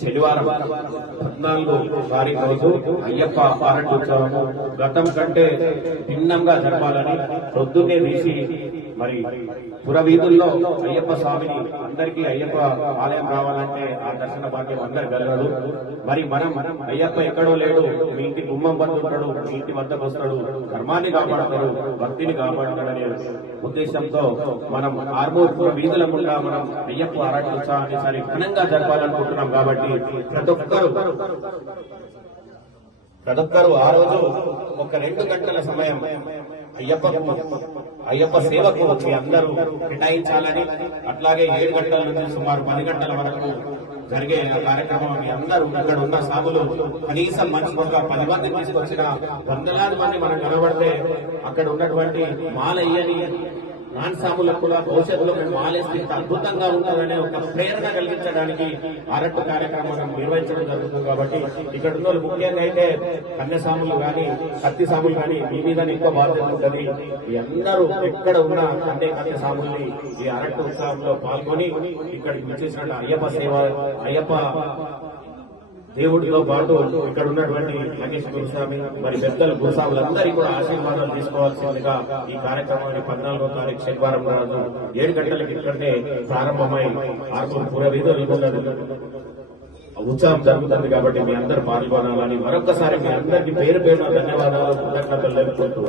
శనివారం 14 తారీఖు రోజు అయ్యప్ప ఆరటి ఉత్సవము గతం కంటే భిన్నంగా జరపాలని పొద్దున్నే తీసి మరి పురవీధుల్లో అయ్యప్ప స్వామిని అందరికీ అయ్యప్ప ఆలయం రావాలంటే ఆ దర్శన భాగ్యం అందరు గలరు. మరి మనం అయ్యప్ప ఎక్కడో లేడు, మీ ఇంటి గుమ్మం వద్ద ఉంటాడు, మీ ఇంటి వద్దకు వస్తాడు, ధర్మాన్ని కాపాడతాడు, భక్తిని కాపాడతాడనే ఉద్దేశంతో మనం ఆర్మూర్ వీధుల గుండా మనం అయ్యప్ప ఆరాటి ఉత్సవాన్ని సరి ఘనంగా జరపాలనుకుంటున్నాం. కాబట్టి ప్రతి ఒక్కరు ఆ రోజు ఒక 2 గంటల సమయం అయ్యప్ప సేవకు మీ అందరూ కేటాయించాలని, అట్లాగే 7 గంటల నుంచి సుమారు 10 గంటల వరకు జరిగే కార్యక్రమం మీ అందరూ ఇక్కడ ఉన్న సాగులు కనీసం మనిషిగా 10 మంది తీసుకొచ్చిన వందలాది మంది మనం కనబడితే అక్కడ ఉన్నటువంటి మాలయ్యని నాన్ సాములకు కూడా భవిష్యత్తులో మేము మాలేస్తే ఇంత అద్భుతంగా ఉంటుందనే ఒక ప్రేరణ కలిగించడానికి ఆరట్టు కార్యక్రమం నిర్వహించడం జరుగుతుంది. కాబట్టి ఇక్కడ ఉన్న వాళ్ళు ముఖ్యంగా అయితే కన్యసాములు కానీ కత్తి సాములు కానీ మీ మీద ఎక్కువ బాధ్యత ఉంటుంది. ఈ అందరూ ఎక్కడ ఉన్న కన్య సాముల్ని ఈ అరట్టు ఉత్సవంలో పాల్గొని ఇక్కడికి వచ్చేసిన అయ్యప్ప దేవుడితో పాటు ఇక్కడ ఉన్నటువంటి గణేష్ గురుస్వామి మరి పెద్దలు గురుస్వాములందరికీ కూడా ఆశీర్వాదాలు తీసుకోవాల్సిందిగా ఈ కార్యక్రమాన్ని 14వ తారీఖు శనివారం రోజు 7 గంటలకు ఇక్కడనే ప్రారంభమై ఆర్మూర్ పురవీధులు ఉత్సవం జరుగుతుంది. కాబట్టి మీ అందరూ పాల్గొనాలని మరొకసారి మీ అందరికీ పేరు పేరున ధన్యవాదాలు కృతజ్ఞతలు తెలుపుకుంటూ